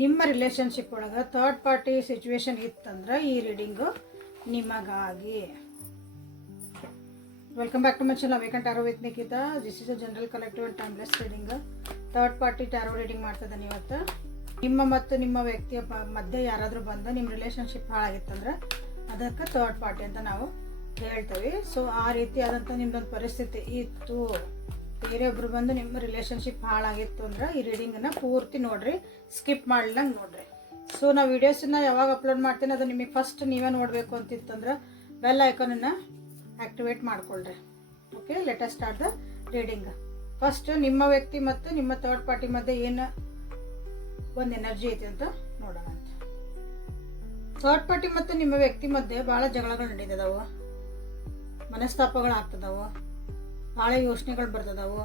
ನಿಮ್ಮ ರಿಲೇಷನ್ಶಿಪ್ ಒಳಗೆ third party situation ಇತ್ತಂದ್ರೆ ಈ ರೀಡಿಂಗು ನಿಮಗಾಗಿ. Welcome back to my channel Awaken Tarot with Nikhita. This is a general collective and timeless reading. Third party tarot reading ಮಾಡ್ತಿದ್ದಾನೆ ಇವತ್ತು. ನಿಮ್ಮ ಮತ್ತು ನಿಮ್ಮ ವ್ಯಕ್ತಿಯ ಮಧ್ಯೆ ಯಾರಾದರೂ ಬಂದು ನಿಮ್ಮ ರಿಲೇಷನ್ಶಿಪ್ ಹಾಳಾಗಿತ್ತಂದ್ರೆ ಅದಕ್ಕೆ ಥರ್ಡ್ ಪಾರ್ಟಿ ಅಂತ ನಾವು ಹೇಳ್ತೀವಿ. ಸೊ ಆ ರೀತಿಯಾದಂಥ ನಿಮ್ಮದೊಂದು ಪರಿಸ್ಥಿತಿ ಇತ್ತು, ಬೇರೆಯೊಬ್ರು ಬಂದು ನಿಮ್ಮ ರಿಲೇಷನ್ಶಿಪ್ ಹಾಳಾಗಿತ್ತು ಅಂದ್ರೆ ಈ ರೀಡಿಂಗನ್ನು ಪೂರ್ತಿ ನೋಡ್ರಿ, ಸ್ಕಿಪ್ ಮಾಡ್ಲಂಗೆ ನೋಡ್ರಿ. ಸೊ ನಾವು ವೀಡಿಯೋಸನ್ನ ಯಾವಾಗ ಅಪ್ಲೋಡ್ ಮಾಡ್ತೀನಿ ಅದು ನಿಮಗೆ ಫಸ್ಟ್ ನೀವೇ ನೋಡಬೇಕು ಅಂತಿತ್ತಂದ್ರೆ ಬೆಲ್ ಐಕಾನನ್ನು ಆ್ಯಕ್ಟಿವೇಟ್ ಮಾಡ್ಕೊಳ್ರಿ. Okay, let us start the reading. First ನಿಮ್ಮ ವ್ಯಕ್ತಿ ಮತ್ತು ನಿಮ್ಮ ಥರ್ಡ್ ಪಾರ್ಟಿ ಮಧ್ಯೆ ಏನು ಒಂದು ಎನರ್ಜಿ ಐತೆ ಅಂತ ನೋಡೋಣ ಅಂತ. ಥರ್ಡ್ ಪಾರ್ಟಿ ಮತ್ತು ನಿಮ್ಮ ವ್ಯಕ್ತಿ ಮಧ್ಯೆ ಭಾಳ ಜಗಳಗಳು ನಡೀತದವು, ಮನಸ್ತಾಪಗಳು ಆಗ್ತದವು, ಭಾಳ ಯೋಚನೆಗಳು ಬರ್ತದವು.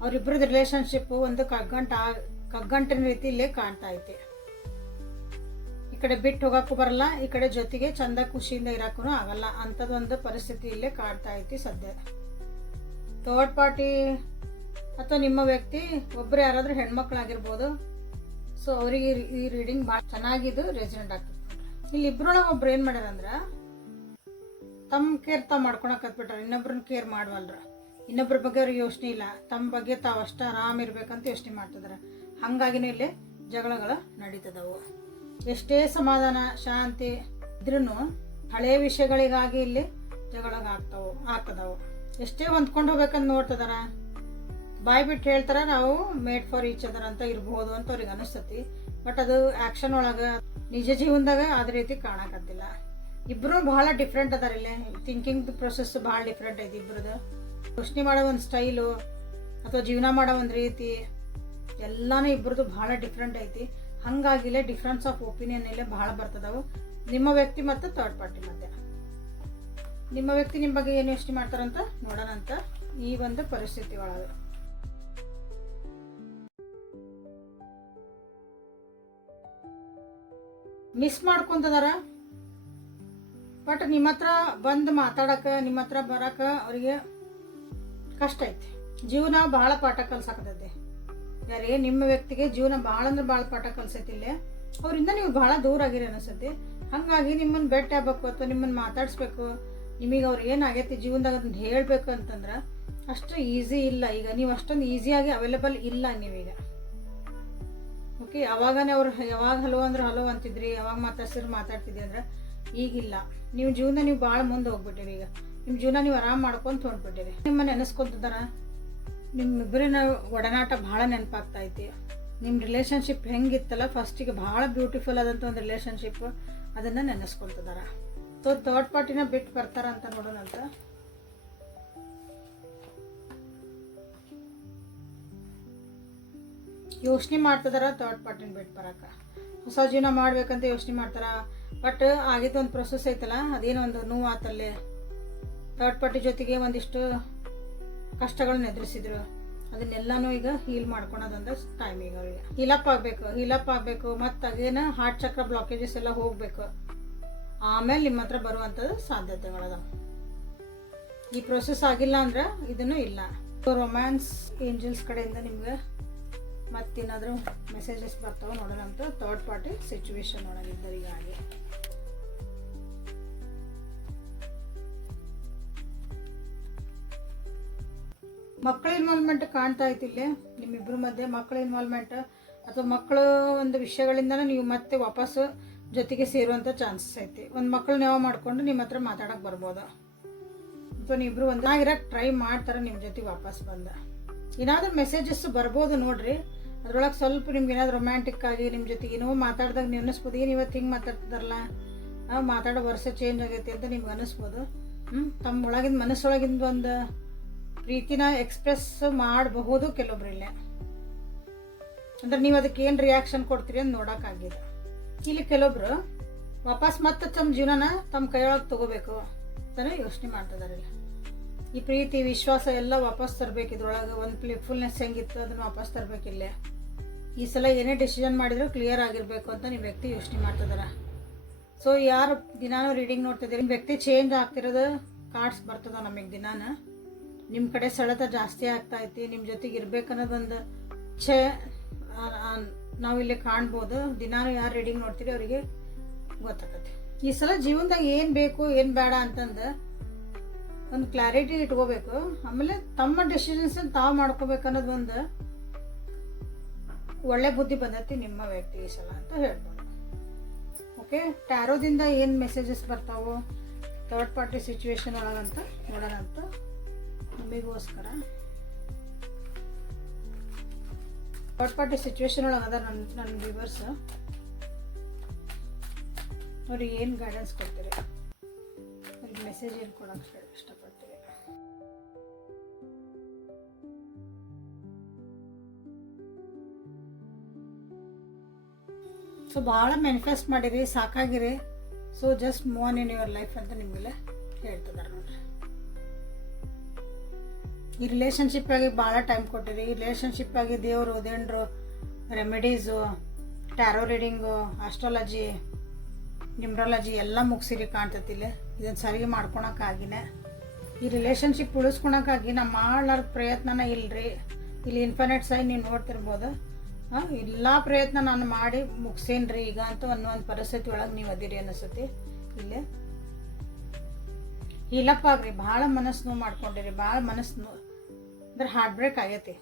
ಅವರಿಬ್ಬರದ್ದು ರಿಲೇಷನ್ಶಿಪ್ಪು ಒಂದು ಕಗ್ಗಂಟಿನ ರೀತಿ ಇಲ್ಲೇ ಕಾಣ್ತಾ ಐತಿ. ಈ ಕಡೆ ಬಿಟ್ಟು ಹೋಗೋಕ್ಕೂ ಬರಲ್ಲ, ಈ ಕಡೆ ಜೊತೆಗೆ ಚಂದ ಖುಷಿಯಿಂದ ಇರೋಕ್ಕೂ ಆಗಲ್ಲ ಅಂಥದ್ದೊಂದು ಪರಿಸ್ಥಿತಿ ಇಲ್ಲೇ ಕಾಣ್ತಾ ಐತಿ ಸದ್ಯ. ಥರ್ಡ್ ಪಾರ್ಟಿ ಅಥವಾ ನಿಮ್ಮ ವ್ಯಕ್ತಿ ಒಬ್ಬರು ಯಾರಾದರೂ ಹೆಣ್ಮಕ್ಳಾಗಿರ್ಬೋದು. ಸೊ ಅವರಿಗೆ ಈ ರೀಡಿಂಗ್ ಭಾಳ ಚೆನ್ನಾಗಿದ್ದು ರೆಸಿಡೆಂಟ್ ಆಗ್ತದೆ. ಇಲ್ಲಿ ಇಬ್ಬರೊಳಗೆ ಒಬ್ರು ಏನು ಮಾಡ್ಯಾರ ಅಂದ್ರೆ ತಮ್ಮ ಕೇರ್ ತಾವು ಮಾಡ್ಕೊಳಕತ್ಬಿಟ್ರ, ಇನ್ನೊಬ್ರನ್ನ ಕೇರ್ ಮಾಡವಲ್ರ. ಇನ್ನೊಬ್ರ ಬಗ್ಗೆ ಅವ್ರಿಗೆ ಯೋಚನೆ ಇಲ್ಲ, ತಮ್ಮ ಬಗ್ಗೆ ತಾವು ಅಷ್ಟು ಆರಾಮ ಇರ್ಬೇಕಂತ ಯೋಚನೆ ಮಾಡ್ತಿದಾರೆ. ಹಾಗಾಗಿನೇ ಇಲ್ಲಿ ಜಗಳಗಳು ನಡೀತದವು. ಎಷ್ಟೇ ಸಮಾಧಾನ ಶಾಂತಿ ಇದ್ರೂ ಹಳೆಯ ವಿಷಯಗಳಿಗಾಗಿ ಇಲ್ಲಿ ಆಗ್ತದವು. ಎಷ್ಟೇ ಹೊಂದ್ಕೊಂಡು ಹೋಗ್ಬೇಕಂತ ನೋಡ್ತಿದಾರ, ಬಾಯ್ ಬಿಟ್ಟು ಹೇಳ್ತಾರ ನಾವು ಮೇಡ್ ಫಾರ್ ಈಚ್ ಅದರ್ ಅಂತ ಇರ್ಬೋದು ಅಂತ ಅವ್ರಿಗೆ ಅನಿಸ್ತತಿ. ಬಟ್ ಅದು ಆ್ಯಕ್ಷನ್ ಒಳಗೆ ನಿಜ ಜೀವನದಾಗ ಅದ ರೀತಿ ಕಾಣಕತ್ತಿಲ್ಲ. ಇಬ್ಬರು ಬಹಳ ಡಿಫ್ರೆಂಟ್ ಅದಾರ. ಇಲ್ಲಿ ಥಿಂಕಿಂಗ್ ಪ್ರೊಸೆಸ್ ಭಾಳ ಡಿಫ್ರೆಂಟ್ ಐತಿ ಇಬ್ಬರದು. ಯೋಚನೆ ಮಾಡೋ ಒಂದು ಸ್ಟೈಲು ಅಥವಾ ಜೀವನ ಮಾಡೋ ಒಂದು ರೀತಿ ಎಲ್ಲಾನು ಇಬ್ಬರದು ಭಾಳ ಡಿಫ್ರೆಂಟ್ ಐತಿ. ಹಾಗಾಗಿಲ್ಲೇ ಡಿಫ್ರೆನ್ಸ್ ಆಫ್ ಒಪಿನಿಯನ್ ಇಲ್ಲೇ ಭಾಳ ಬರ್ತದವು ನಿಮ್ಮ ವ್ಯಕ್ತಿ ಮತ್ತು ಥರ್ಡ್ ಪಾರ್ಟಿ ಮಧ್ಯೆ. ನಿಮ್ಮ ವ್ಯಕ್ತಿ ನಿಮ್ಮ ಬಗ್ಗೆ ಏನು ಯೋಚನೆ ಮಾಡ್ತಾರಂತ ನೋಡೋಣ ಅಂತ ಈ ಒಂದು ಪರಿಸ್ಥಿತಿ ಒಳಗೆ. ಮಿಸ್ ಮಾಡ್ಕೊಂತದಾರ, ಬಟ್ ನಿಮ್ಮ ಹತ್ರ ಬಂದು ಮಾತಾಡಕ್ಕೆ, ನಿಮ್ಮ ಹತ್ರ ಬರಕ್ಕೆ ಅವರಿಗೆ ಕಷ್ಟ ಐತಿ. ಜೀವನ ಭಾಳ ಪಾಠ ಕಲ್ಸಾಕತೈತಿ. ಯಾರೇ ನಿಮ್ಮ ವ್ಯಕ್ತಿಗೆ ಜೀವನ ಭಾಳ ಅಂದ್ರೆ ಭಾಳ ಪಾಠ ಕಲ್ಸೈತಿಲ್ಲ. ಅವರಿಂದ ನೀವು ಭಾಳ ದೂರ ಆಗಿರಿ ಅನಿಸ್ತೈತಿ. ಹಾಗಾಗಿ ನಿಮ್ಮನ್ನು ಭೇಟಿ ಆಗ್ಬೇಕು ಅಥವಾ ನಿಮ್ಮನ್ನು ಮಾತಾಡಿಸ್ಬೇಕು, ನಿಮಗೆ ಅವ್ರು ಏನಾಗೈತಿ ಜೀವನದಾಗ ಅದನ್ನ ಹೇಳಬೇಕು ಅಂತಂದ್ರೆ ಅಷ್ಟು ಈಸಿ ಇಲ್ಲ. ಈಗ ನೀವು ಅಷ್ಟೊಂದು ಈಸಿಯಾಗಿ ಅವೈಲೇಬಲ್ ಇಲ್ಲ ನೀವೀಗ. ಓಕೆ, ಅವಾಗನೇ ಅವ್ರು ಯಾವಾಗ ಹಲೋ ಅಂದ್ರೆ ಹಲೋ ಅಂತಿದ್ರಿ, ಯಾವಾಗ ಮಾತಾಡ್ತಿದ್ರಿ ಅಂದ್ರೆ ಈಗಿಲ್ಲ. ನೀವು ಜೀವನ ನೀವು ಭಾಳ ಮುಂದೆ ಹೋಗ್ಬಿಟ್ಟಿರಿ. ಈಗ ನಿಮ್ಮ ಜೀವನ ನೀವು ಆರಾಮ್ ಮಾಡ್ಕೊಂತ ಹೊಂಟ್ಬಿಟ್ಟಿರಿ. ನಿಮ್ಮನ್ನು ನೆನೆಸ್ಕೊಂತಿದಾರ, ನಿಮ್ಮಿಬ್ಬರಿನ ಒಡನಾಟ ಭಾಳ ನೆನಪಾಗ್ತಾ ಐತಿ. ನಿಮ್ಮ ರಿಲೇಷನ್ಶಿಪ್ ಹೆಂಗಿತ್ತಲ್ಲ ಫಸ್ಟಿಗೆ ಭಾಳ ಬ್ಯೂಟಿಫುಲ್ ಆದಂಥ ಒಂದು ರಿಲೇಷನ್ಶಿಪ್, ಅದನ್ನು ನೆನೆಸ್ಕೊತಿದಾರ. ಸೊ ಥರ್ಡ್ ಪಾರ್ಟಿನ ಬಿಟ್ಟು ಬರ್ತಾರ ಅಂತ ನೋಡೋಣ ಅಂತ. ಯೋಚನೆ ಮಾಡ್ತಿದಾರ ಥರ್ಡ್ ಪಾರ್ಟಿನ ಬಿಟ್ಟು ಬರಕ್ಕೆ. ಹೊಸ ಜೀವನ ಮಾಡ್ಬೇಕಂತ ಯೋಚನೆ ಮಾಡ್ತಾರ. ಬಟ್ ಆಗಿದ್ದು ಒಂದು ಪ್ರೊಸೆಸ್ ಐತಲ್ಲ, ಅದೇನೋ ಒಂದು ನೋವು ಆತಲ್ಲೇ. ಥರ್ಡ್ ಪಾರ್ಟಿ ಜೊತೆಗೆ ಒಂದಿಷ್ಟು ಕಷ್ಟಗಳನ್ನ ಎದುರಿಸಿದ್ರು, ಅದನ್ನೆಲ್ಲಾನು ಈಗ ಹೀಲ್ ಮಾಡ್ಕೊಳೋದಂದ್ರೆ ಟೈಮ್. ಈಗ ಅವ್ರಿಗೆ ಹೀಲಪ್ ಆಗಬೇಕು ಮತ್ತು ಅಗೇನ ಹಾರ್ಟ್ ಚಕ್ರ ಬ್ಲಾಕೇಜಸ್ ಎಲ್ಲ ಹೋಗಬೇಕು. ಆಮೇಲೆ ನಿಮ್ಮ ಹತ್ರ ಬರುವಂಥದ್ದು ಸಾಧ್ಯತೆಗಳದ. ಈ ಪ್ರೊಸೆಸ್ ಆಗಿಲ್ಲ ಅಂದ್ರೆ ಇದನ್ನು ಇಲ್ಲ. ರೊಮ್ಯಾನ್ಸ್ ಏಂಜಲ್ಸ್ ಕಡೆಯಿಂದ ನಿಮ್ಗೆ ಮತ್ತೇನಾದರೂ ಮೆಸೇಜಸ್ ಬರ್ತಾವೆ ನೋಡೋಣಂತ. ಥರ್ಡ್ ಪಾರ್ಟಿ ಸಿಚುವೇಶನ್ ಒಳಗಿದ್ದಾರೆ ಹೀಗಾಗಿ. ಮಕ್ಕಳ ಇನ್ವಾಲ್ವ್ಮೆಂಟ್ ಕಾಣ್ತಾ ಐತಿ ಇಲ್ಲಿ ನಿಮ್ಮಿಬ್ಬರ ಮಧ್ಯೆ. ಮಕ್ಕಳ ಇನ್ವಾಲ್ವ್ಮೆಂಟ್ ಅಥವಾ ಮಕ್ಕಳ ಒಂದು ವಿಷಯಗಳಿಂದನೇ ನೀವು ಮತ್ತೆ ವಾಪಸ್ ಜೊತೆಗೆ ಸೇರುವಂಥ ಚಾನ್ಸಸ್ ಐತಿ. ಒಂದು ಮಕ್ಕಳು ನೀವು ಮಾಡ್ಕೊಂಡು ನಿಮ್ಮ ಹತ್ರ ಮಾತಾಡೋಕೆ ಬರ್ಬೋದು, ಅಥವಾ ನೀವಿಬ್ರು ಒಂದಾಗಿರೋಕ್ಕೆ ಟ್ರೈ ಮಾಡ್ತಾರೆ ನಿಮ್ಮ ಜೊತೆ ವಾಪಸ್ ಬಂದ. ಏನಾದರೂ ಮೆಸೇಜಸ್ ಬರ್ಬೋದು ನೋಡ್ರಿ. ಅದ್ರೊಳಗೆ ಸ್ವಲ್ಪ ನಿಮ್ಗೆ ಏನಾದ್ರು ರೊಮ್ಯಾಂಟಿಕ್ ಆಗಿ ನಿಮ್ಮ ಜೊತೆಗೆ ಏನೋ ಮಾತಾಡ್ದಾಗ ನೀವು ಅನ್ನಿಸ್ಬೋದು, ಏನು ಇವತ್ತು ಹಿಂಗೆ ಮಾತಾಡ್ತಿದಾರಲ್ಲ, ಮಾತಾಡೋ ವರ್ಷ ಚೇಂಜ್ ಆಗೈತಿ ಅಂತ ನಿಮ್ಗೆ ಅನ್ನಿಸ್ಬೋದು. ತಮ್ಮ ಒಳಗಿಂದ ಮನಸ್ಸೊಳಗಿಂದ ಒಂದು ಪ್ರೀತಿನ ಎಕ್ಸ್ಪ್ರೆಸ್ ಮಾಡಬಹುದು ಕೆಲವೊಬ್ರಿಲ್ಲೇ. ಅಂದ್ರೆ ನೀವು ಅದಕ್ಕೆ ಏನು ರಿಯಾಕ್ಷನ್ ಕೊಡ್ತೀರಿ ಅಂತ ನೋಡೋಕ್ಕಾಗಿದೆ. ಇಲ್ಲಿ ಕೆಲವೊಬ್ರು ವಾಪಸ್ ಮತ್ತೆ ತಮ್ಮ ಜೀವನನ ತಮ್ಮ ಕೈಯೊಳಗೆ ತಗೋಬೇಕು ಅಂತಲೇ ಯೋಚನೆ ಮಾಡ್ತಿದ್ದಾರೆ. ಈ ಪ್ರೀತಿ ವಿಶ್ವಾಸ ಎಲ್ಲ ವಾಪಸ್ ತರಬೇಕು. ಇದ್ರೊಳಗೆ ಒಂದು ಫುಲ್ನೆಸ್ ಹೆಂಗಿತ್ತು ಅದನ್ನು ವಾಪಸ್ ತರಬೇಕಿಲ್ಲೇ. ಈ ಸಲ ಏನೇ ಡಿಸಿಷನ್ ಮಾಡಿದ್ರು ಕ್ಲಿಯರ್ ಆಗಿರಬೇಕು ಅಂತ ನಿಮ್ಮ ವ್ಯಕ್ತಿ ಯೋಚನೆ ಮಾಡ್ತಿದಾರೆ. ಸೊ ಯಾರು ದಿನಾನು ರೀಡಿಂಗ್ ನೋಡ್ತಿದ್ದೀರಿ, ನಿಮ್ಮ ವ್ಯಕ್ತಿ ಚೇಂಜ್ ಆಗ್ತಿರೋದು ಕಾರ್ಡ್ಸ್ ಬರ್ತದ ನಮಗೆ ದಿನಾನ. ನಿಮ್ಮ ಕಡೆ ಸೆಳೆತ ಜಾಸ್ತಿ ಆಗ್ತಾ ಐತಿ, ನಿಮ್ಮ ಜೊತೆಗೆ ಇರ್ಬೇಕನ್ನೋದೊಂದು ಛೆ ನಾವು ಇಲ್ಲಿ ಕಾಣ್ಬೋದು. ದಿನಾನು ಯಾರು ರೀಡಿಂಗ್ ನೋಡ್ತೀರಿ ಅವರಿಗೆ ಗೊತ್ತಾಗತ್ತೆ. ಈ ಸಲ ಜೀವನದಾಗ ಏನು ಬೇಕು ಏನು ಬೇಡ ಅಂತಂದು ಒಂದು ಕ್ಲಾರಿಟಿ ಇಟ್ಕೋಬೇಕು. ಆಮೇಲೆ ತಮ್ಮ ಡೆಸಿಷನ್ಸ್ ತಾವು ಮಾಡ್ಕೋಬೇಕು ಅನ್ನೋದು ಒಂದು ಒಳ್ಳೆ ಬುದ್ಧಿ ಬಂದೈತಿ ನಿಮ್ಮ ವ್ಯಕ್ತಿ ಈ ಸಲ ಅಂತ ಹೇಳ್ಬೋದು. ಓಕೆ, ಟ್ಯಾರೋದಿಂದ ಏನು ಮೆಸೇಜಸ್ ಬರ್ತಾವೋ ಥರ್ಡ್ ಪಾರ್ಟಿ ಸಿಚುವೇಶನ್ ಒಳಗಂತ ನೋಡೋಣ ಅಂತ ನಮಗೋಸ್ಕರ. ಥರ್ಡ್ ಪಾರ್ಟಿ ಸಿಚುವೇಶನ್ ಒಳಗೆ ಅದ ನನ್ನ ವ್ಯೂವರ್ಸ್, ಅವ್ರಿಗೆ ಏನು ಗೈಡೆನ್ಸ್ ಕೊಡ್ತೀರಿ, ಅವ್ರಿಗೆ ಮೆಸೇಜ್ ಏನು ಕೊಡೋಕ್ಕೆ ಇಷ್ಟಪಡ್ತೀವಿ. ಸೊ ಭಾಳ ಮ್ಯಾನಿಫೆಸ್ಟ್ ಮಾಡಿರಿ, ಸಾಕಾಗಿರಿ. So just move on in your life ಅಂತ ನಿಮಗೆಲ್ಲ ಹೇಳ್ತಿದ್ದಾರೆ ನೋಡ್ರಿ. ಈ ರಿಲೇಷನ್ಶಿಪ್ಪಾಗಿ ಭಾಳ ಟೈಮ್ ಕೊಟ್ಟಿರಿ. ಈ ರಿಲೇಷನ್ಶಿಪ್ಪಾಗಿ ದೇವರು ದೇಂಡ್ರು ರೆಮಿಡೀಸು, ಟ್ಯಾರೋ ರೀಡಿಂಗು, ಆಸ್ಟ್ರಾಲಜಿ, ನ್ಯೂಮ್ರಾಲಜಿ ಎಲ್ಲ ಮುಗಿಸಿರಿ ಕಾಣ್ತತಿಲ್ಲ. ಇದನ್ನು ಸರಿ ಮಾಡ್ಕೊಳಕ್ಕಾಗಿನೇ ಈ ರಿಲೇಷನ್ಶಿಪ್ ಉಳಿಸ್ಕೊಳಕ್ಕಾಗಿ ನಾ ಮಾಡ್ಲಾರ್ದ ಪ್ರಯತ್ನನ ಇಲ್ಲರಿ. ಇಲ್ಲಿ ಇನ್ಫಿನಿಟ್ ಸೈನ್ ನೀವು ನೋಡ್ತಿರ್ಬೋದು. ಎಲ್ಲ ಪ್ರಯತ್ನ ನಾನು ಮಾಡಿ ಮುಗಿಸೇನ್ರಿ ಈಗ ಅಂತ ಒಂದು ಪರಿಸ್ಥಿತಿ ಒಳಗೆ ನೀವು ಅದಿರಿ ಅನಿಸುತ್ತೆ. ಇಲ್ಲೇ ಇಲ್ಲಪ್ಪ ಆಗ್ರಿ, ಭಾಳ ಮನಸ್ಸು ನೋವು ಮಾಡ್ಕೊಂಡಿರಿ, ಭಾಳ ಮನಸ್ಸು ನೋವು ಅಂದ್ರೆ ಹಾರ್ಟ್ ಬ್ರೇಕ್ ಆಗೈತಿ,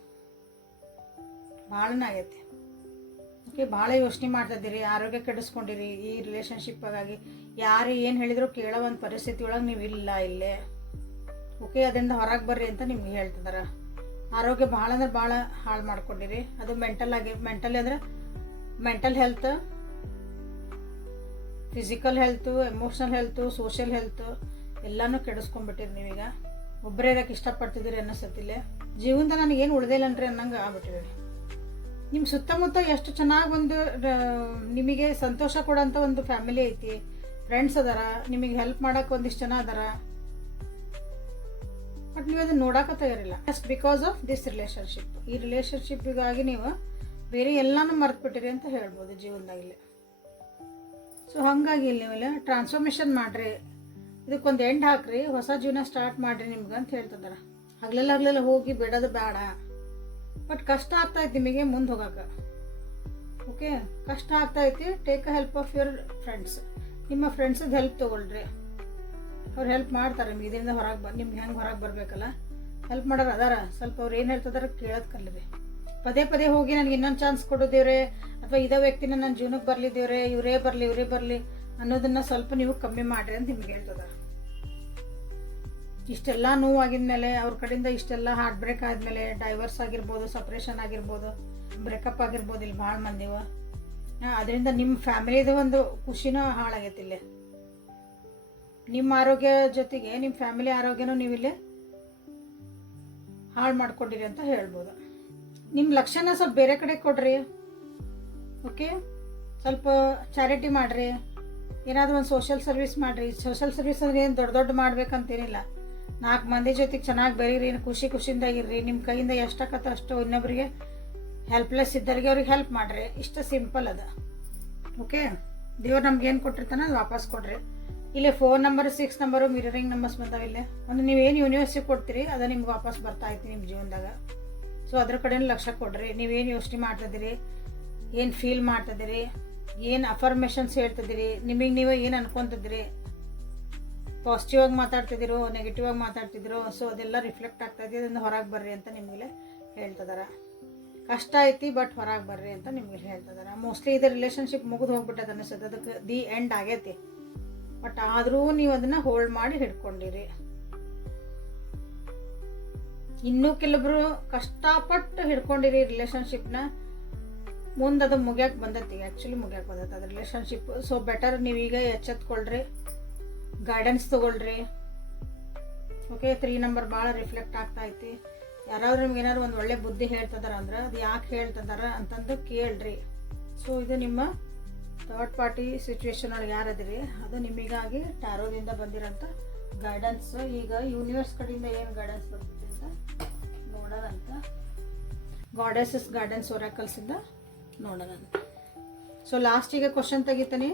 ಭಾಳನ ಆಗೈತಿ. ಓಕೆ, ಭಾಳ ಯೋಚನೆ ಮಾಡ್ತಿದ್ದೀರಿ, ಆರೋಗ್ಯ ಕೆಡಿಸ್ಕೊಂಡಿರಿ. ಈ ರಿಲೇಷನ್ಶಿಪ್ಪಾಗಿ ಯಾರು ಏನು ಹೇಳಿದ್ರು ಕೇಳೋ ಒಂದು ಪರಿಸ್ಥಿತಿ ಒಳಗೆ ನೀವು ಇಲ್ಲ ಇಲ್ಲೇ. ಓಕೆ, ಅದರಿಂದ ಹೊರಗೆ ಬರ್ರಿ ಅಂತ ನಿಮ್ಗೆ ಹೇಳ್ತಿದಾರೆ. ಆರೋಗ್ಯ ಭಾಳ ಅಂದ್ರೆ ಭಾಳ ಹಾಳು ಮಾಡ್ಕೊಂಡಿರಿ. ಅದು ಮೆಂಟಲ್ ಅಂದರೆ mental health, physical health, emotional health, social health ಎಲ್ಲನೂ ಕೆಡಿಸ್ಕೊಂಡ್ಬಿಟ್ಟಿರಿ. ನೀವೀಗ ಒಬ್ಬರೇ ಇರೋಕ್ಕೆ ಇಷ್ಟಪಡ್ತಿದ್ದೀರಿ ಅನ್ನಿಸತ್ತಿಲ್ಲ. ಜೀವನದ ನನಗೇನು ಉಳ್ದಿಲ್ಲನ್ರಿ ಅನ್ನಂಗೆ ಆಗ್ಬಿಟ್ಟಿರಿ. ನಿಮ್ಮ ಸುತ್ತಮುತ್ತ ಎಷ್ಟು ಚೆನ್ನಾಗಿ ಒಂದು ನಿಮಗೆ ಸಂತೋಷ ಕೊಡೋಂಥ ಒಂದು ಫ್ಯಾಮಿಲಿ ಐತಿ, ಫ್ರೆಂಡ್ಸ್ ಅದಾರ, ನಿಮಗೆ ಹೆಲ್ಪ್ ಮಾಡೋಕೆ ಒಂದಿಷ್ಟು ಜನ ಅದಾರ. ಬಟ್ ನೀವು ಅದನ್ನು ನೋಡೋಕೆ ತಯಾರಿಲ್ಲ. Just because of this relationship. ಈ ರಿಲೇಷನ್ಶಿಪ್ಪಿಗಾಗಿ ನೀವು ಬೇರೆ ಎಲ್ಲನೂ ಮರೆತುಬಿಟ್ಟಿರಿ ಅಂತ ಹೇಳ್ಬೋದು ಜೀವನದಾಗಲಿ. ಸೊ ಹಾಗಾಗಿ ಇಲ್ಲಿ ನೀವೆಲ್ಲ ಟ್ರಾನ್ಸ್ಫಾರ್ಮೇಷನ್ ಮಾಡಿರಿ, ಇದಕ್ಕೊಂದು ಎಂಡ್ ಹಾಕ್ರಿ, ಹೊಸ ಜೀವನ ಸ್ಟಾರ್ಟ್ ಮಾಡಿರಿ ನಿಮ್ಗೆ ಅಂತ ಹೇಳ್ತಿದಾರೆ. ಹಗಲೆಲ್ಲ ಹೋಗಿ ಬಿಡೋದು ಬೇಡ. ಬಟ್ ಕಷ್ಟ ಆಗ್ತಾಯಿತ್ತು ನಿಮಗೆ ಮುಂದೆ ಹೋಗೋಕೆ. ಓಕೆ, ಕಷ್ಟ ಆಗ್ತಾಯಿತ್ತು. Take a help of your friends. ನಿಮ್ಮ ಫ್ರೆಂಡ್ಸಿಗೆ ಹೆಲ್ಪ್ ತೊಗೊಳ್ರಿ, ಅವ್ರು ಹೆಲ್ಪ್ ಮಾಡ್ತಾರೆ ನಿಮ್ಗೆ. ಇದರಿಂದ ಹೊರಗೆ ನಿಮ್ಗೆ ಹೆಂಗೆ ಹೊರಗೆ ಬರಬೇಕಲ್ಲ ಹೆಲ್ಪ್ ಮಾಡೋರು ಅದಾರ. ಸ್ವಲ್ಪ ಅವ್ರು ಏನು ಹೇಳ್ತಿದಾರೆ ಕೇಳೋದು ಕಲಿರಿ. ಪದೇ ಹೋಗಿ ನನಗೆ ಇನ್ನೊಂದು ಚಾನ್ಸ್ ಕೊಡೋದೇವ್ರೆ ಅಥವಾ ಇದೇ ವ್ಯಕ್ತಿನ ನನ್ನ ಜೀವನಕ್ಕೆ ಬರಲಿದ್ದೇವ್ರೆ, ಇವರೇ ಬರಲಿ ಅನ್ನೋದನ್ನ ಸ್ವಲ್ಪ ನೀವು ಕಮ್ಮಿ ಮಾಡಿರಿ ಅಂತ ನಿಮ್ಗೆ ಹೇಳ್ತದ. ಇಷ್ಟೆಲ್ಲ ನೋವಾಗಿದ್ಮೇಲೆ ಅವ್ರ ಕಡೆಯಿಂದ ಇಷ್ಟೆಲ್ಲ ಹಾರ್ಟ್ ಬ್ರೇಕ್ ಆದಮೇಲೆ ಡೈವರ್ಸ್ ಆಗಿರ್ಬೋದು, ಸಪ್ರೇಷನ್ ಆಗಿರ್ಬೋದು, ಬ್ರೇಕಪ್ ಆಗಿರ್ಬೋದು, ಇಲ್ಲಿ ಭಾಳ ಮಂದಿವ ಅದರಿಂದ ನಿಮ್ಮ ಫ್ಯಾಮಿಲಿದು ಒಂದು ಖುಷಿನೂ ಹಾಳಾಗೈತಿ. ಇಲ್ಲಿ ನಿಮ್ಮ ಆರೋಗ್ಯ ಜೊತೆಗೆ ನಿಮ್ಮ ಫ್ಯಾಮಿಲಿ ಆರೋಗ್ಯನೂ ನೀವಿಲ್ಲಿ ಹಾಳು ಮಾಡ್ಕೊಂಡಿರಿ ಅಂತ ಹೇಳ್ಬೋದು. ನಿಮ್ಮ ಲಕ್ಷ್ಯನ ಸ್ವಲ್ಪ ಬೇರೆ ಕಡೆ ಕೊಡ್ರಿ. ಓಕೆ, ಸ್ವಲ್ಪ ಚಾರಿಟಿ ಮಾಡಿರಿ, ಏನಾದರೂ ಒಂದು ಸೋಷಿಯಲ್ ಸರ್ವಿಸ್ ಮಾಡಿರಿ. ಸೋಷಿಯಲ್ ಸರ್ವಿಸ್ ಅಂದ್ರೆ ಏನು ದೊಡ್ಡ ಮಾಡ್ಬೇಕಂತೇನಿಲ್ಲ. 4 ಮಂದಿ ಜೊತೆಗೆ ಚೆನ್ನಾಗಿ ಬೆಳೀರಿ, ಖುಷಿಯಿಂದಾಗಿರ್ರಿ. ನಿಮ್ಮ ಕೈಯಿಂದ ಎಷ್ಟಾಗತ್ತೋ ಅಷ್ಟು ಇನ್ನೊಬ್ಬರಿಗೆ ಹೆಲ್ಪ್ಲೆಸ್ ಇದ್ದವ್ರಿಗೆ ಅವ್ರಿಗೆ ಹೆಲ್ಪ್ ಮಾಡಿರಿ. ಇಷ್ಟು ಸಿಂಪಲ್ ಅದ. ಓಕೆ, ದೇವ್ರು ನಮ್ಗೆ ಏನು ಕೊಟ್ಟಿರ್ತಾನೆ ಅದು ವಾಪಸ್ ಕೊಡ್ರಿ. ಇಲ್ಲೇ 4 ನಂಬರ್ 6 ನಂಬರು ಮಿರರಿಂಗ್ ನಂಬರ್ಸ್ ಬಂದಾವ. ಇಲ್ಲೇ ಒಂದು ನೀವೇನು ಯೂನಿವರ್ಸಿಟಿ ಕೊಡ್ತೀರಿ ಅದು ನಿಮ್ಗೆ ವಾಪಸ್ ಬರ್ತಾ ಐತಿ ನಿಮ್ಮ ಜೀವನದಾಗ. ಸೊ ಅದ್ರ ಕಡೆನೂ ಲಕ್ಷ್ಯ ಕೊಡ್ರಿ. ನೀವೇನು ಯೋಚನೆ ಮಾಡ್ತಿದ್ದೀರಿ, ಏನು ಫೀಲ್ ಮಾಡ್ತಿದ್ದೀರಿ, ಏನು ಅಫರ್ಮೇಷನ್ಸ್ ಹೇಳ್ತಿದ್ದೀರಿ, ನಿಮಗೆ ನೀವು ಏನು ಅನ್ಕೊತಿದ್ದೀರಿ, ಪಾಸಿಟಿವ್ ಆಗಿ ಮಾತಾಡ್ತಿದ್ದೀರೋ ನೆಗೆಟಿವ್ ಆಗಿ ಮಾತಾಡ್ತಿದ್ದೀರೋ, ಸೊ ಅದೆಲ್ಲ ರಿಫ್ಲೆಕ್ಟ್ ಆಗ್ತಾಯಿದೆ. ಅದರಿಂದ ಹೊರಗೆ ಬರ್ರಿ ಅಂತ ನಿಮಗೆ ಹೇಳ್ತಿದಾರೆ. ಕಷ್ಟ ಐತಿ ಬಟ್ ಹೊರಗೆ ಬರ್ರಿ ಅಂತ ನಿಮಗೆ ಹೇಳ್ತಿದಾರೆ. ಮೋಸ್ಟ್ಲಿ ಇದು ರಿಲೇಷನ್ಶಿಪ್ ಮುಗಿದು ಹೋಗ್ಬಿಟ್ಟದ ಅನಿಸುತ್ತೆ, ಅದಕ್ಕೆ ದಿ ಎಂಡ್ ಆಗೈತಿ. ಬಟ್ ಆದರೂ ನೀವು ಅದನ್ನು ಹೋಲ್ಡ್ ಮಾಡಿ ಹಿಡ್ಕೊಂಡಿರಿ. ಇನ್ನೂ ಕೆಲವೊಬ್ರು ಕಷ್ಟಪಟ್ಟು ಹಿಡ್ಕೊಂಡಿರಿ ರಿಲೇಷನ್ಶಿಪ್ನ. ಮುಂದೆ ಅದು ಮುಗಿಯಕ್ಕೆ ಬಂದೈತಿ, ಆ್ಯಕ್ಚುಲಿ ಮುಗಿಯಕ್ಕೆ ಬಂದೈತಿ ಅದು ರಿಲೇಷನ್ಶಿಪ್. ಸೊ ಬೆಟರ್ ನೀವೀಗ ಎಚ್ಚೆತ್ಕೊಳ್ರಿ, ಗೈಡೆನ್ಸ್ ತೊಗೊಳ್ರಿ. ಓಕೆ, 3 ನಂಬರ್ ಭಾಳ ರಿಫ್ಲೆಕ್ಟ್ ಆಗ್ತಾ ಐತಿ. ಯಾರಾದ್ರೂ ನಿಮ್ಗೆ ಏನಾದ್ರು ಒಂದು ಒಳ್ಳೆ ಬುದ್ಧಿ ಹೇಳ್ತಿದಾರ ಅಂದ್ರೆ ಅದು ಯಾಕೆ ಹೇಳ್ತಿದಾರ ಅಂತಂದು ಕೇಳ್ರಿ. ಸೊ ಇದು ನಿಮ್ಮ ಥರ್ಡ್ ಪಾರ್ಟಿ ಸಿಚುವೇಶನ್ ಒಳಗೆ ಯಾರದಿರಿ ಅದು ನಿಮಗಾಗಿ ಟ್ಯಾರೋದಿಂದ ಬಂದಿರೋಂಥ ಗೈಡೆನ್ಸ್. ಈಗ ಯೂನಿವರ್ಸ್ ಕಡೆಯಿಂದ ಏನು ಗೈಡೆನ್ಸ್ ಬರ್ತಿದೆ ಅಂತ ನೋಡೋದಂತ, ಗಾಡೆಸಸ್ ಗೈಡೆನ್ಸ್ ಒರಾಕಲ್ಸಿಂದ ನೋಡೋದಂತ. ಸೊ ಲಾಸ್ಟಿಗೆ ಕ್ವಶನ್ ತೆಗಿತೀನಿ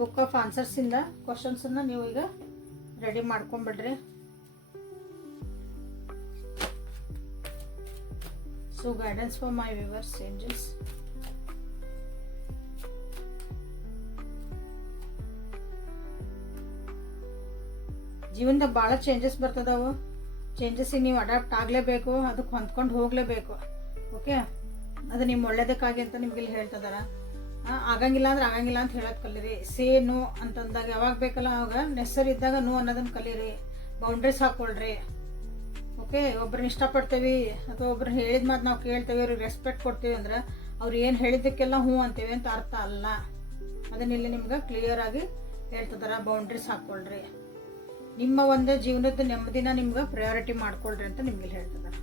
ಬುಕ್ ಆಫ್ ಆನ್ಸರ್ಸಿಂದ. ಕ್ವಶನ್ಸನ್ನು ನೀವು ಈಗ ರೆಡಿ ಮಾಡ್ಕೊಂಬಿಡ್ರಿ. So guidance for my viewers angels. ಜೀವನದಾಗ ಭಾಳ ಚೇಂಜಸ್ ಬರ್ತದವು. ಚೇಂಜಸ್ಸಿಗೆ ನೀವು ಅಡಾಪ್ಟ್ ಆಗಲೇಬೇಕು, ಅದಕ್ಕೆ ಹೊಂದ್ಕೊಂಡು ಹೋಗಲೇಬೇಕು. ಓಕೆ, ಅದು ನಿಮ್ಮ ಒಳ್ಳೇದಕ್ಕಾಗಿ ಅಂತ ನಿಮ್ಗೆ ಇಲ್ಲಿ ಹೇಳ್ತಿದಾರ. ಆಗಂಗಿಲ್ಲ ಅಂದ್ರೆ ಆಗಂಗಿಲ್ಲ ಅಂತ ಹೇಳೋದು ಕಲೀರಿ. ಸೇ ನೋ ಅಂತಂದಾಗ ಯಾವಾಗ ಬೇಕಲ್ಲ ಅವಾಗ ನೆಸರಿ ಇದ್ದಾಗ ನೋ ಅನ್ನೋದನ್ನ ಕಲೀರಿ. ಬೌಂಡ್ರೀಸ್ ಹಾಕ್ಕೊಳ್ರಿ. ಓಕೆ, ಒಬ್ರನ್ನ ಇಷ್ಟಪಡ್ತೇವೆ ಅಥವಾ ಒಬ್ರನ್ನ ಹೇಳಿದ ಮಾತು ನಾವು ಕೇಳ್ತೇವೆ, ಅವ್ರಿಗೆ ರೆಸ್ಪೆಕ್ಟ್ ಕೊಡ್ತೀವಿ ಅಂದ್ರೆ ಅವ್ರು ಏನು ಹೇಳಿದ್ದಕ್ಕೆಲ್ಲ ಹ್ಞೂ ಅಂತೇವೆ ಅಂತ ಅರ್ಥ ಅಲ್ಲ. ಅದನ್ನ ಇಲ್ಲಿ ನಿಮ್ಗೆ ಕ್ಲಿಯರ್ ಆಗಿ ಹೇಳ್ತಿದಾರ. ಬೌಂಡ್ರೀಸ್ ಹಾಕ್ಕೊಳ್ರಿ. ನಿಮ್ಮ ಒಂದು ಜೀವನದ ನೆಮ್ಮದಿನ ನಿಮ್ಗೆ ಪ್ರಯಾರಿಟಿ ಮಾಡ್ಕೊಳ್ರಿ ಅಂತ ನಿಮ್ಗೆ ಇಲ್ಲಿ ಹೇಳ್ತಿದಾರ.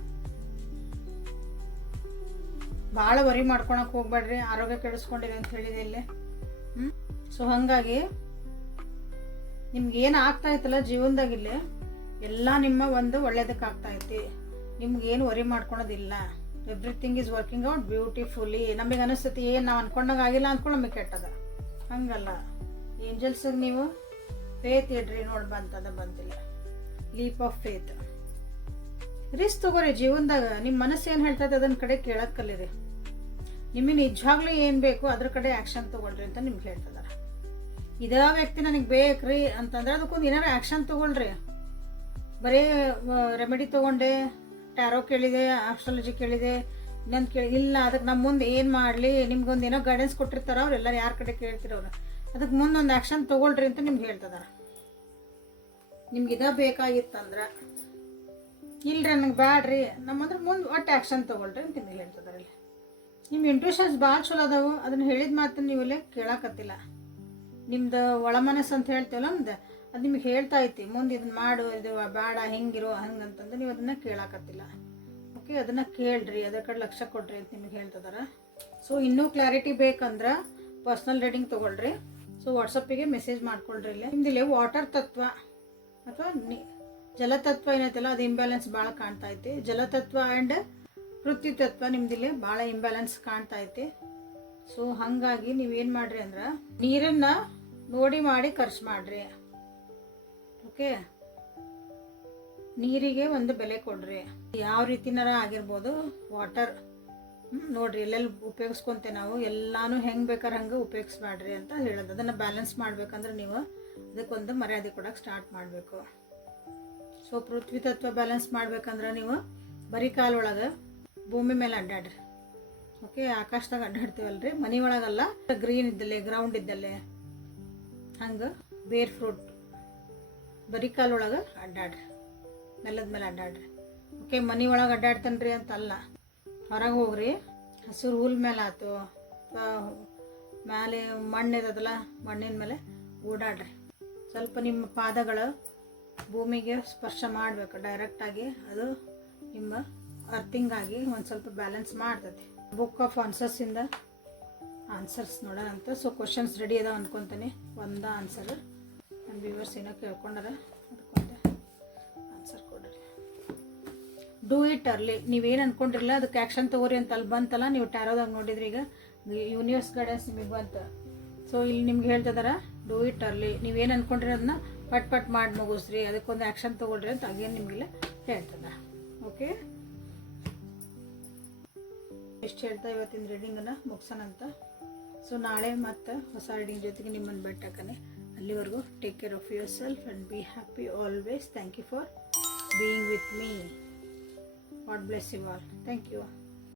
ಭಾಳ ವರಿ ಮಾಡ್ಕೊಳಕ್ ಹೋಗ್ಬೇಡ್ರಿ, ಆರೋಗ್ಯ ಕೆಡಿಸ್ಕೊಂಡಿರಿ ಅಂತ ಹೇಳಿದೆ ಇಲ್ಲಿ. ಸೊ ಹಾಗಾಗಿ ನಿಮ್ಗೆ ಏನು ಆಗ್ತಾ ಇತ್ತಲ್ಲ ಜೀವನದಾಗಿಲ್ಲಿ ಎಲ್ಲ ನಿಮ್ಮ ಒಂದು ಒಳ್ಳೇದಕ್ಕೆ ಆಗ್ತಾ ಐತಿ. ನಿಮ್ಗೇನು ವರಿ ಮಾಡ್ಕೊಳೋದಿಲ್ಲ. Everything is working out beautifully. ನಮಗೆ ಅನಿಸ್ತತಿ ಏನು ನಾವು ಅನ್ಕೊಂಡಾಗ ಆಗಿಲ್ಲ ಅಂದ್ಕೊಂಡು ನಮಗೆ ಕೆಟ್ಟದ. ಹಂಗಲ್ಲ. ಏಂಜಲ್ಸಿಗೆ ನೀವು ಫೇತ್ ಇಡ್ರಿ. ನೋಡಿ ಬಂತಿಲ್ಲ. Leap of faith. ರಿಸ್ಕ್ ತಗೋರಿ ಜೀವನದಾಗ. ನಿಮ್ಮ ಮನಸ್ಸು ಏನು ಹೇಳ್ತದೆ ಅದನ್ನ ಕಡೆ ಕೇಳಕ್ ಕಲೀರಿ. ನಿಮಗೆ ನಿಜವಾಗ್ಲೂ ಏನು ಬೇಕು ಅದ್ರ ಕಡೆ ಆ್ಯಕ್ಷನ್ ತಗೊಳ್ರಿ ಅಂತ ನಿಮ್ಗೆ ಹೇಳ್ತಿದಾರ. ಇದೇ ವ್ಯಕ್ತಿ ನನಗೆ ಬೇಕ್ರಿ ಅಂತಂದ್ರೆ ಅದಕ್ಕೊಂದು ಏನಾರು ಆ್ಯಕ್ಷನ್ ತಗೊಳ್ರಿ. ಬರೀ ರೆಮಿಡಿ ತೊಗೊಂಡೆ, ಟ್ಯಾರೋ ಕೇಳಿದೆ, ಆಸ್ಟ್ರಾಲಜಿ ಕೇಳಿದೆ, ಇನ್ನೊಂದು ಕೇಳಿ ಇಲ್ಲ, ಅದಕ್ಕೆ ನಮ್ಮ ಮುಂದೆ ಏನು ಮಾಡಲಿ, ನಿಮ್ಗೊಂದು ಏನೋ ಗೈಡೆನ್ಸ್ ಕೊಟ್ಟಿರ್ತಾರ, ಅವ್ರೆಲ್ಲರೂ ಯಾರ ಕಡೆ ಕೇಳ್ತಿರೋರು, ಅದಕ್ಕೆ ಮುಂದೊಂದು ಆ್ಯಕ್ಷನ್ ತೊಗೊಳ್ರಿ ಅಂತ ನಿಮ್ಗೆ ಹೇಳ್ತಿದಾರ. ನಿಮ್ಗೆ ಇದ ಬೇಕಾಗಿತ್ತಂದ್ರೆ ಇಲ್ರಿ ನನಗೆ ಬ್ಯಾಡ್ರಿ ನಮ್ಮಂದ್ರೆ ಮುಂದೆ ಒಟ್ಟು ಆ್ಯಕ್ಷನ್ ತೊಗೊಳ್ರಿ ಅಂತ ನಿಮ್ಗೆ ಹೇಳ್ತಿದಾರೆ. ಇಲ್ಲಿ ನಿಮ್ಮ ಇಂಟ್ಯೂಷನ್ಸ್ ಭಾಳ ಚಲೋ ಅದಾವು. ಅದನ್ನು ಹೇಳಿದ ಮಾತನ್ನು ನೀವು ಇಲ್ಲೇ ಕೇಳಾಕತ್ತಿಲ್ಲ. ನಿಮ್ದು ಒಳ ಮನಸ್ಸು ಅಂತ ಹೇಳ್ತೀವಲ್ಲ ನಮ್ದು, ಅದು ನಿಮ್ಗೆ ಹೇಳ್ತಾ ಐತಿ ಮುಂದೆ ಇದನ್ನ ಮಾಡು, ಇದು ಬೇಡ, ಹಿಂಗಿರೋ ಹಂಗಂತಂದು ನೀವು ಅದನ್ನು ಕೇಳಾಕತ್ತಿಲ್ಲ. ಓಕೆ, ಅದನ್ನು ಕೇಳ್ರಿ, ಅದರ ಕಡೆ ಲಕ್ಷ್ಯ ಕೊಡ್ರಿ ಅಂತ ನಿಮ್ಗೆ ಹೇಳ್ತಿದಾರ. ಸೊ ಇನ್ನೂ ಕ್ಲಾರಿಟಿ ಬೇಕಂದ್ರೆ ಪರ್ಸ್ನಲ್ ರೀಡಿಂಗ್ ತೊಗೊಳ್ರಿ. ಸೊ ವಾಟ್ಸಪ್ಪಿಗೆ ಮೆಸೇಜ್ ಮಾಡ್ಕೊಳ್ರಿ. ಇಲ್ಲಿ ನಿಮ್ದಿಲ್ಲಿ ವಾಟರ್ ತತ್ವ ಅಥವಾ ಜಲತತ್ವ ಏನೈತಲ್ಲ ಅದು ಇಂಬ್ಯಾಲೆನ್ಸ್ ಭಾಳ ಕಾಣ್ತಾ ಐತಿ. ಜಲತತ್ವ ಆ್ಯಂಡ್ ಪೃಥ್ವಿ ತತ್ವ ನಿಮ್ದಿಲ್ಲಿ ಭಾಳ ಇಂಬ್ಯಾಲೆನ್ಸ್ ಕಾಣ್ತಾ ಐತಿ. ಸೊ ಹಾಗಾಗಿ ನೀವೇನು ಮಾಡ್ರಿ ಅಂದ್ರೆ ನೀರನ್ನು ನೋಡಿ ಮಾಡಿ ಖರ್ಚು ಮಾಡ್ರಿ. ಓಕೆ, ನೀರಿಗೆ ಒಂದು ಬೆಲೆ ಕೊಡ್ರಿ. ಯಾವ ರೀತಿನಾರ ಆಗಿರ್ಬೋದು ವಾಟರ್ ನೋಡ್ರಿ ಎಲ್ಲೆಲ್ಲಿ ಉಪಯೋಗಿಸ್ಕೊಂತೆ ನಾವು ಎಲ್ಲಾನು ಹೆಂಗೆ ಬೇಕಾದ್ರೆ ಹಂಗೆ ಉಪಯೋಗಿಸ್ಬೇಡ್ರಿ ಅಂತ ಹೇಳೋದು. ಅದನ್ನು ಬ್ಯಾಲೆನ್ಸ್ ಮಾಡ್ಬೇಕಂದ್ರೆ ನೀವು ಅದಕ್ಕೊಂದು ಮರ್ಯಾದೆ ಕೊಡೋಕೆ ಸ್ಟಾರ್ಟ್ ಮಾಡಬೇಕು. ಸೊ ಪೃಥ್ವಿ ತತ್ವ ಬ್ಯಾಲೆನ್ಸ್ ಮಾಡ್ಬೇಕಂದ್ರೆ ನೀವು ಬರೀ ಕಾಲೊಳಗೆ ಭೂಮಿ ಮೇಲೆ ಅಡ್ಡಾಡ್ರಿ. ಓಕೆ, ಆಕಾಶದಾಗ ಅಡ್ಡಾಡ್ತೀವಲ್ರಿ, ಮನೆ ಒಳಗಲ್ಲ, ಗ್ರೀನ್ ಇದ್ದಲ್ಲೇ ಗ್ರೌಂಡ್ ಇದ್ದಲ್ಲೇ ಹಂಗೆ ಬೇರ್ ಫ್ರೂಟ್ ಬರೀ ಕಾಲೊಳಗೆ ಅಡ್ಡಾಡ್ರಿ, ನೆಲದ ಮೇಲೆ ಅಡ್ಡಾಡ್ರಿ. ಓಕೆ, ಮನೆ ಒಳಗೆ ಅಡ್ಡಾಡ್ತಾನ್ರಿ ಅಂತಲ್ಲ, ಹೊರಗೆ ಹೋಗ್ರಿ. ಹಸಿರು ಹುಲ್ ಮೇಲೆ ಆಯ್ತು ಅಥವಾ ಮೇಲೆ ಮಣ್ಣು ಇರೋದಲ್ಲ ಮಣ್ಣಿನ ಮೇಲೆ ಓಡಾಡ್ರಿ. ಸ್ವಲ್ಪ ನಿಮ್ಮ ಪಾದಗಳು ಭೂಮಿಗೆ ಸ್ಪರ್ಶ ಮಾಡಬೇಕು ಡೈರೆಕ್ಟಾಗಿ. ಅದು ನಿಮ್ಮ ಅರ್ಥಿಂಗ್ ಆಗಿ ಒಂದು ಸ್ವಲ್ಪ ಬ್ಯಾಲೆನ್ಸ್ ಮಾಡ್ತೈತಿ. ಬುಕ್ ಆಫ್ ಆನ್ಸರ್ಸಿಂದ ಆನ್ಸರ್ಸ್ ನೋಡೋಣ ಅಂತ. ಸೊ ಕ್ವಶನ್ಸ್ ರೆಡಿ ಅದಾವ ಅಂದ್ಕೊತೀನಿ. ಒಂದು ಆನ್ಸರ್ ನಮ್ಮ ವ್ಯೂವರ್ಸ್ ಏನೋ ಕೇಳ್ಕೊಂಡಾರ, ಅದಕ್ಕೊಂದು ಆನ್ಸರ್ ಕೊಡ್ರಿ. Do it early. ನೀವೇನು ಅಂದ್ಕೊಂಡಿರಲ್ಲ ಅದಕ್ಕೆ ಆ್ಯಕ್ಷನ್ ತೊಗೋರಿ ಅಂತ ಅಲ್ಲಿ ಬಂತಲ್ಲ, ನೀವು ಟ್ಯಾರೋದಾಗ ನೋಡಿದ್ರಿ. ಈಗ ಯೂನಿವರ್ಸ್ ಗೈಡೆನ್ಸ್ ನಿಮಗೆ ಬಂತು. ಸೊ ಇಲ್ಲಿ ನಿಮ್ಗೆ ಹೇಳ್ತಿದಾರ ಡೂ ಇಟ್ ಅರ್ಲಿ. ನೀವೇನು ಅಂದ್ಕೊಂಡಿರೋದನ್ನ ಪಟ್ ಮಾಡಿ ಮುಗಿಸ್ರಿ, ಅದಕ್ಕೊಂದು ಆ್ಯಕ್ಷನ್ ತೊಗೊಳ್ರಿ ಅಂತ ಅಗೇನ್ ನಿಮಗೆಲ್ಲ ಹೇಳ್ತದ. ಓಕೆ, ಎಷ್ಟು ಹೇಳ್ತಾ ಇವತ್ತಿನ ರೀಡಿಂಗನ್ನು ಮುಗಿಸೋಣ ಅಂತ. ಸೊ ನಾಳೆ ಮತ್ತು ಹೊಸ ರೀಡಿಂಗ್ ಜೊತೆಗೆ ನಿಮ್ಮನ್ನು ಬೆಟ್ಟಾಕನೆ. ಅಲ್ಲಿವರೆಗೂ take care of yourself and be happy always. Thank you for being with me. God bless you all. Thank you.